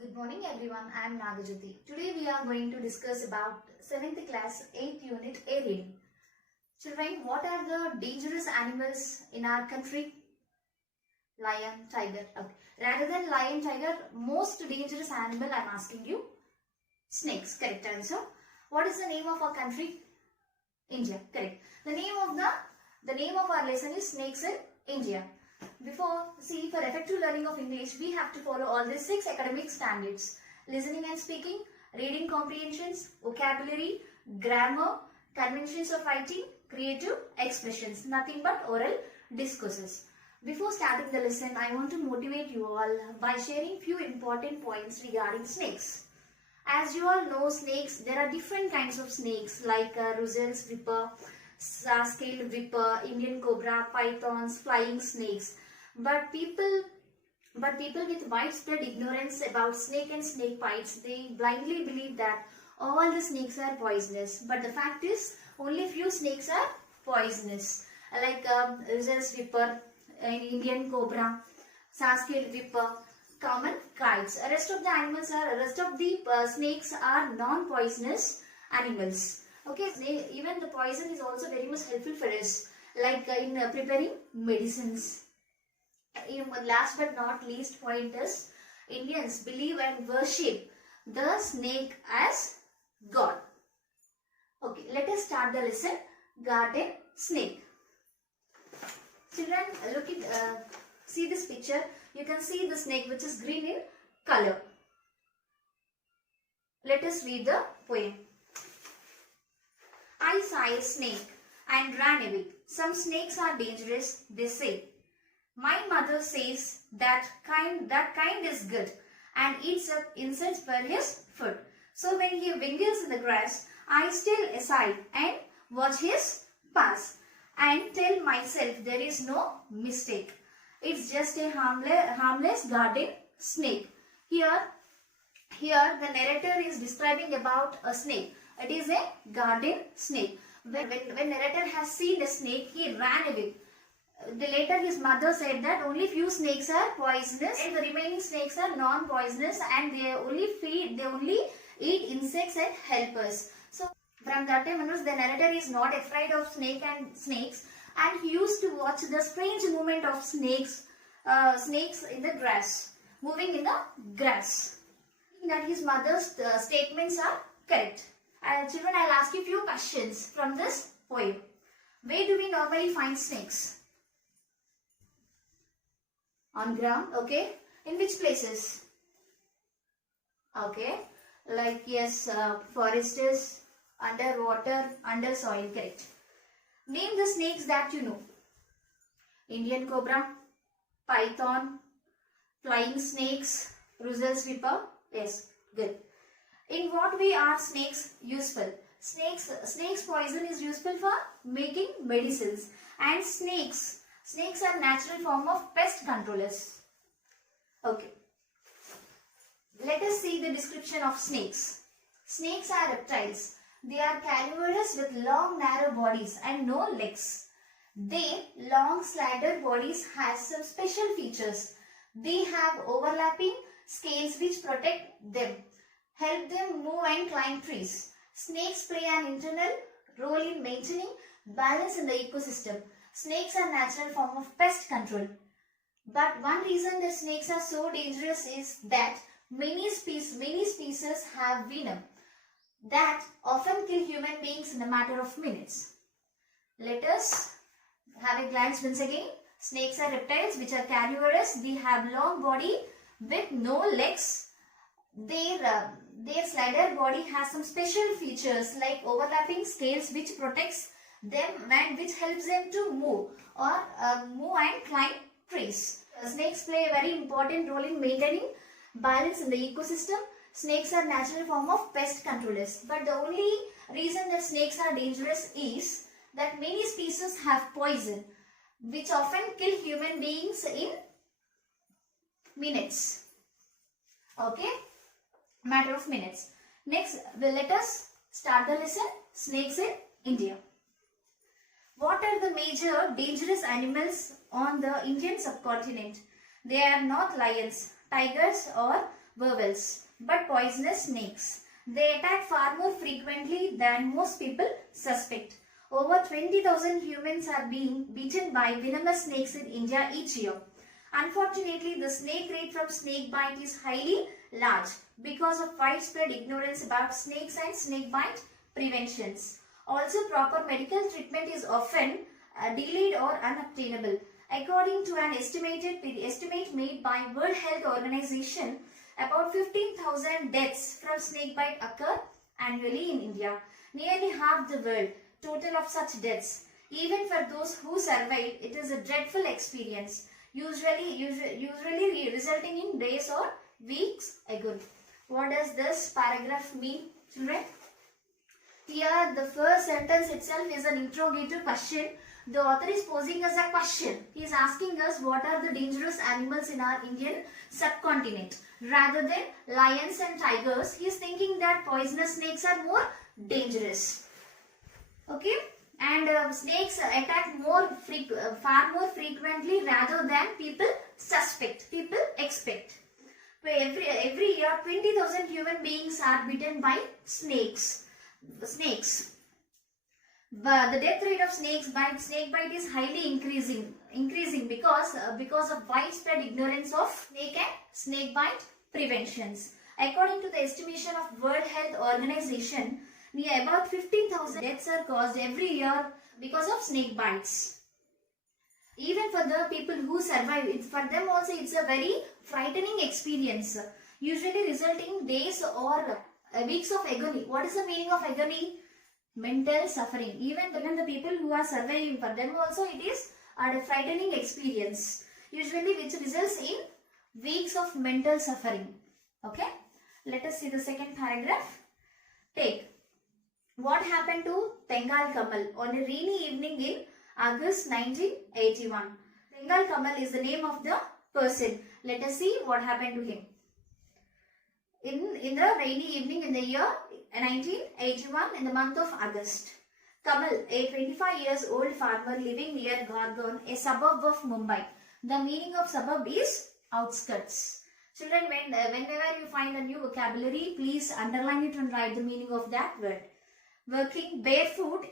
Good morning everyone, I am Nagajyoti. Today we are going to discuss about 7th class 8th unit A reading. Children, what are the dangerous animals in our country? Lion, tiger. Okay. Rather than lion, tiger, most dangerous animal I am asking you. Snakes, correct answer. What is the name of our country? India, correct. The name of our lesson is Snakes in India. For effective learning of English, we have to follow all these 6 academic standards. Listening and speaking, reading comprehensions, vocabulary, grammar, conventions of writing, creative expressions. Nothing but oral discourses. Before starting the lesson, I want to motivate you all by sharing few important points regarding snakes. As you all know, snakes, there are different kinds of snakes like Russell's viper, scaled viper, Indian cobra, pythons, flying snakes. But people with widespread ignorance about snake and snake bites, they blindly believe that all the snakes are poisonous. But the fact is, only few snakes are poisonous, like Russell's viper, Indian cobra, scaled viper, common kites. Rest of the snakes are non-poisonous animals. Okay, even the poison is also very much helpful for us, like in preparing medicines. Last but not least point is, Indians believe and worship the snake as God. Okay, let us start the lesson. Garden snake. Children, see this picture. You can see the snake which is green in color. Let us read the poem. I saw a snake and ran away. Some snakes are dangerous, they say. My mother says that kind is good and eats up insects for his food. So when he wriggles in the grass, I steal aside and watch his pass and tell myself there is no mistake. It's just a harmless garden snake. Here the narrator is describing about a snake. It is a garden snake. When narrator has seen the snake, he ran away. Later his mother said that only few snakes are poisonous and the remaining snakes are non-poisonous, and they only eat insects and helpers. So from that time onwards, the narrator is not afraid of snakes, and he used to watch the strange movement of snakes in the grass, moving in the grass. That his mother's statements are correct. Children, I'll ask you few questions from this poem. Where do we normally find snakes? On ground, okay. In which places? Okay, like yes, forests, underwater, under soil, correct. Name the snakes that you know. Indian cobra, python, flying snakes, Russell's viper. Yes, good. In what way are snakes useful? Snakes poison is useful for making medicines, and snakes are natural form of pest controllers. Okay. Let us see the description of snakes. Snakes are reptiles. They are carnivorous with long narrow bodies and no legs. Their long slender bodies has some special features. They have overlapping scales which protect them, help them move and climb trees. Snakes play an internal role in maintaining balance in the ecosystem. Snakes are natural form of pest control. But one reason that snakes are so dangerous is that many species have venom that often kill human beings in a matter of minutes. Let us have a glance once again. Snakes are reptiles which are carnivorous. They have long body with no legs. Their slender body has some special features like overlapping scales which protects them and which helps them to move and climb trees. Snakes play a very important role in maintaining balance in the ecosystem. Snakes are natural form of pest controllers. But the only reason that snakes are dangerous is that many species have poison which often kill human beings in minutes. Okay, matter of minutes. Next, let us start the lesson. Snakes in India. What are the major dangerous animals on the Indian subcontinent? They are not lions, tigers or werewolves, but poisonous snakes. They attack far more frequently than most people suspect. Over 20,000 humans are being bitten by venomous snakes in India each year. Unfortunately, the snake rate from snake bite is highly large because of widespread ignorance about snakes and snake bite preventions. Also, proper medical treatment is often delayed or unobtainable. According to an estimate made by World Health Organization, about 15,000 deaths from snake bite occur annually in India. Nearly half the world total of such deaths. Even for those who survive, it is a dreadful experience, usually resulting in days or weeks ago. What does this paragraph mean, children? Here, the first sentence itself is an interrogative question. The author is posing us a question. He is asking us what are the dangerous animals in our Indian subcontinent. Rather than lions and tigers, he is thinking that poisonous snakes are more dangerous. Okay, and snakes attack far more frequently rather than people suspect, people expect. Every year, 20,000 human beings are bitten by snakes. But the death rate of snake bite is highly increasing because of widespread ignorance of snake bite preventions. According to the estimation of World Health Organization, near about 15,000 deaths are caused every year because of snake bites. Even for the people who survive, for them also it's a very frightening experience, usually resulting in days or weeks of agony. What is the meaning of agony? Mental suffering. Even the people who are surviving, for them also it is a frightening experience, usually which results in weeks of mental suffering. Okay, let us see the second paragraph. Take. What happened to Tengal Kamal on a rainy evening in August 1981? Tengal Kamal is the name of the person. Let us see what happened to him. In the rainy evening in the year 1981, in the month of August, Kamal, a 25 years old farmer living near Gorgon, a suburb of Mumbai. The meaning of suburb is outskirts. Children, whenever you find a new vocabulary, please underline it and write the meaning of that word. Working barefoot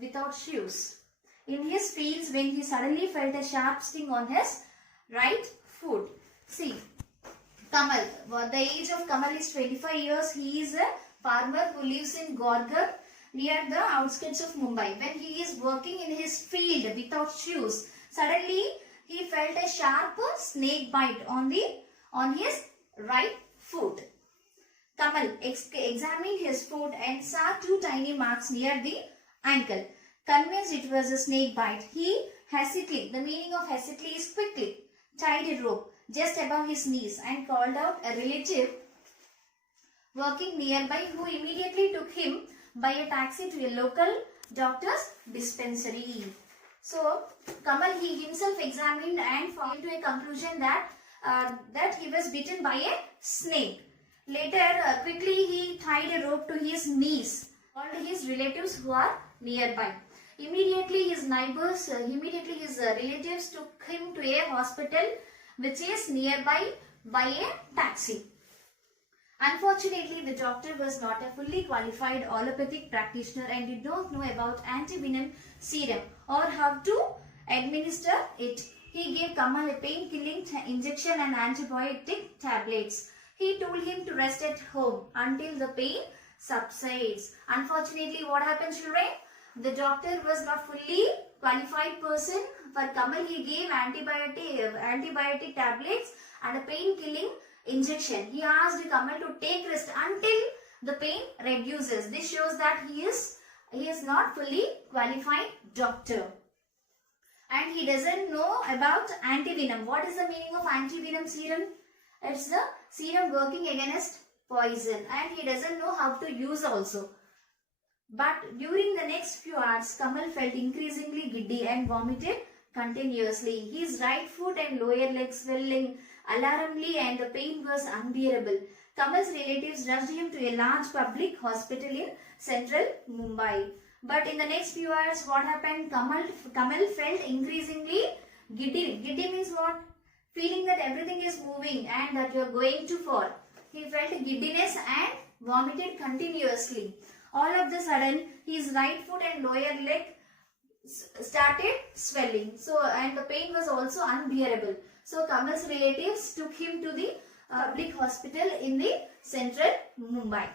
without shoes in his fields when he suddenly felt a sharp sting on his right foot. See, Kamal, the age of Kamal is 25 years. He is a farmer who lives in Gorgon near the outskirts of Mumbai. When he is working in his field without shoes, suddenly he felt a sharp snake bite on his right foot. Kamal examined his foot and saw two tiny marks near the ankle. Convinced it was a snake bite, he hastily, the meaning of hastily is quickly, tied a rope just above his knees and called out a relative working nearby, who immediately took him by a taxi to a local doctor's dispensary. So, Kamal, he himself examined and came to a conclusion that he was bitten by a snake. Later, quickly he tied a rope to his knees, called his relatives who are nearby. Immediately his relatives took him to a hospital which is nearby by a taxi. Unfortunately, the doctor was not a fully qualified allopathic practitioner and did not know about antivenom serum or how to administer it. He gave Kamal a pain-killing injection and antibiotic tablets. He told him to rest at home until the pain subsides. Unfortunately, what happened, children? The doctor was not fully qualified person. For Kamal, he gave antibiotic tablets and a pain-killing injection. He asked Kamal to take rest until the pain reduces. This shows that he is not fully qualified doctor. And he doesn't know about antivenom. What is the meaning of antivenom serum? It's the serum working against poison, and he doesn't know how to use also. But during the next few hours, Kamal felt increasingly giddy and vomited continuously. His right foot and lower leg swelling alarmingly and the pain was unbearable. Kamal's relatives rushed him to a large public hospital in central Mumbai. But in the next few hours, what happened? Kamal felt increasingly giddy. Giddy means what? feeling that everything is moving and that you are going to fall. He felt giddiness and vomited continuously. All of the sudden, his right foot and lower leg started swelling. So, and the pain was also unbearable. So, Kamal's relatives took him to the public hospital in the central Mumbai.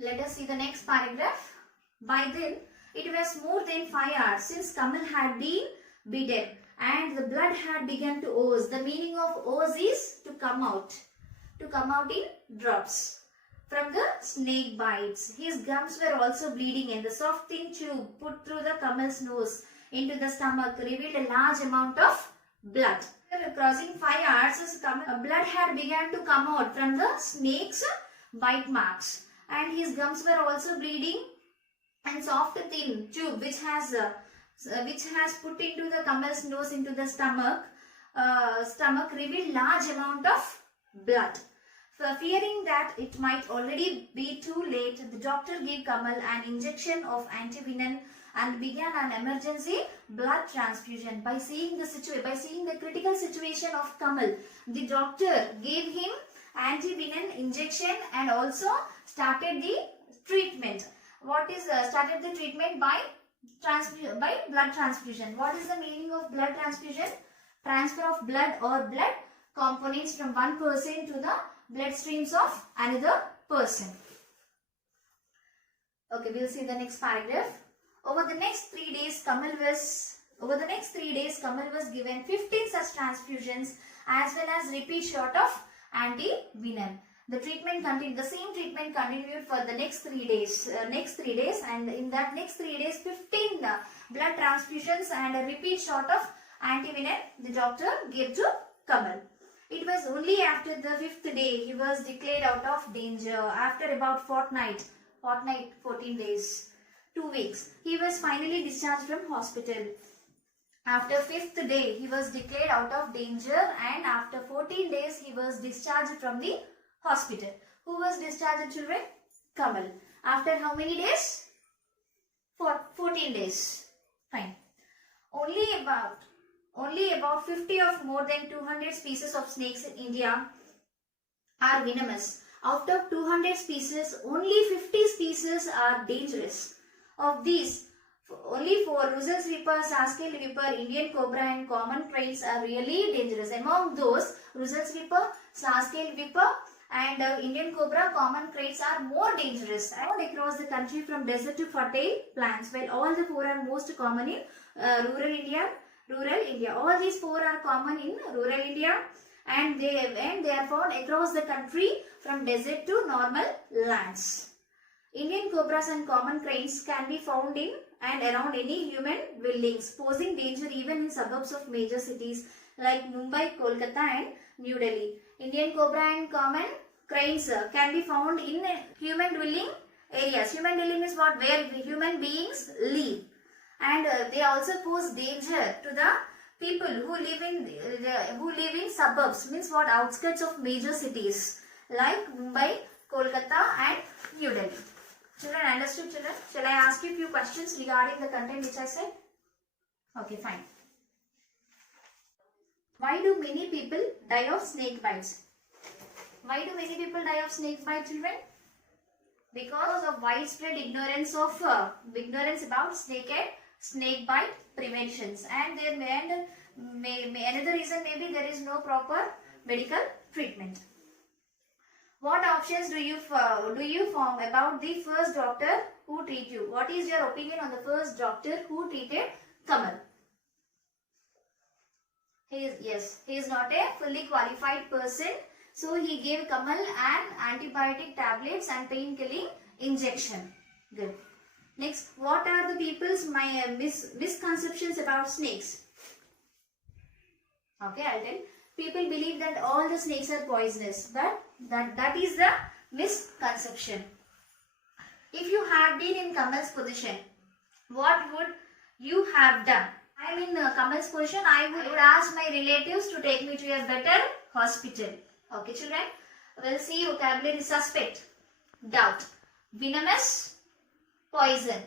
Let us see the next paragraph. By then, it was more than 5 hours since Kamal had been beaten and the blood had begun to ooze. The meaning of ooze is to come out in drops from the snake bites. His gums were also bleeding and the soft thin tube put through the Kamal's nose into the stomach revealed a large amount of blood. After crossing 5 hours, blood had begun to come out from the snake's bite marks and his gums were also bleeding, and soft thin tube which has put into the Kamal's nose into the stomach revealed large amount of blood. Fearing that it might already be too late, the doctor gave Kamal an injection of antivenin and began an emergency blood transfusion. By seeing the critical situation of Kamal, the doctor gave him antivenin injection and also started the treatment. Started the treatment by blood transfusion. What is the meaning of blood transfusion? Transfer of blood or blood components from one person to the bloodstreams of another person. Okay, we'll see the next paragraph. Over the next 3 days, Kamal was given 15 such transfusions as well as repeat shot of antivenin. The same treatment continued for the next 3 days. And in that next 3 days, 15 blood transfusions and a repeat shot of antivenin the doctor gave to Kamal. It was only after the 5th day he was declared out of danger. After about 14 days, 2 weeks, he was finally discharged from hospital. After 5th day, he was declared out of danger, and after 14 days, he was discharged from the hospital. Who was discharged, children? Kamal. After how many days? 14 days. Fine. Only about 50 of more than 200 species of snakes in India are venomous. Out of 200 species, only 50 species are dangerous. Of these, only 4, Russell's viper, Saskel viper, Indian cobra and common cranes are really dangerous. Among those, Russell's viper, Saskel viper and Indian cobra, common cranes are more dangerous. Found across the country from desert to fertile plants, while all the 4 are most common in rural India. All these 4 are common in rural India, and they are found across the country from desert to normal lands. Indian cobras and common cranes can be found in and around any human dwellings, posing danger even in suburbs of major cities like Mumbai, Kolkata and New Delhi. Indian cobra and common cranes can be found in human dwelling areas. Human dwelling is what? Where human beings live. And they also pose danger to the people who live in suburbs, means what? Outskirts of major cities like Mumbai, Kolkata and New Delhi. Children, understood, children? Shall I ask you a few questions regarding the content which I said? Okay, fine. Why do many people die of snake bites? Why do many people die of snake bite, children? Because of widespread ignorance about snake bite preventions, and another reason maybe there is no proper medical treatment. What options do you form about the first doctor who treated you? What is your opinion on the first doctor who treated Kamal? He is not a fully qualified person. So he gave Kamal an antibiotic tablets and pain-killing injection. Good. Next, what are the people's misconceptions about snakes? Okay, I'll tell. People believe that all the snakes are poisonous, but that is the misconception. If you have been in Kamal's position, what would you have done? I am in Kamal's position. I would ask my relatives to take me to a better hospital. Okay, children. We'll see vocabulary: suspect, doubt, venomous, poison,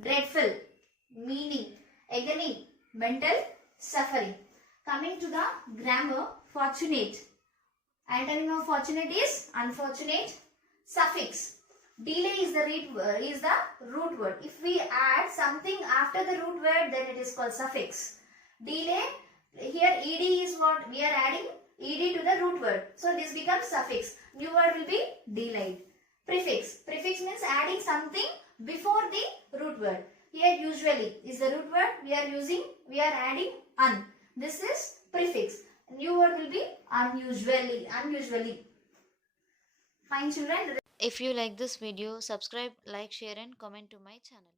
dreadful, meaning, agony, mental suffering. Coming to the grammar, fortunate. Antonym of fortunate is unfortunate. Suffix. Delay is the root word. If we add something after the root word, then it is called suffix. Delay, here ed is what we are adding, ed to the root word. So this becomes suffix. New word will be delayed. Prefix. Prefix means adding something before the root word. Here usually is the root word. We are adding un. This is prefix. New word will be unusually. Unusually. Fine children. If you like this video, subscribe, like, share and comment to my channel.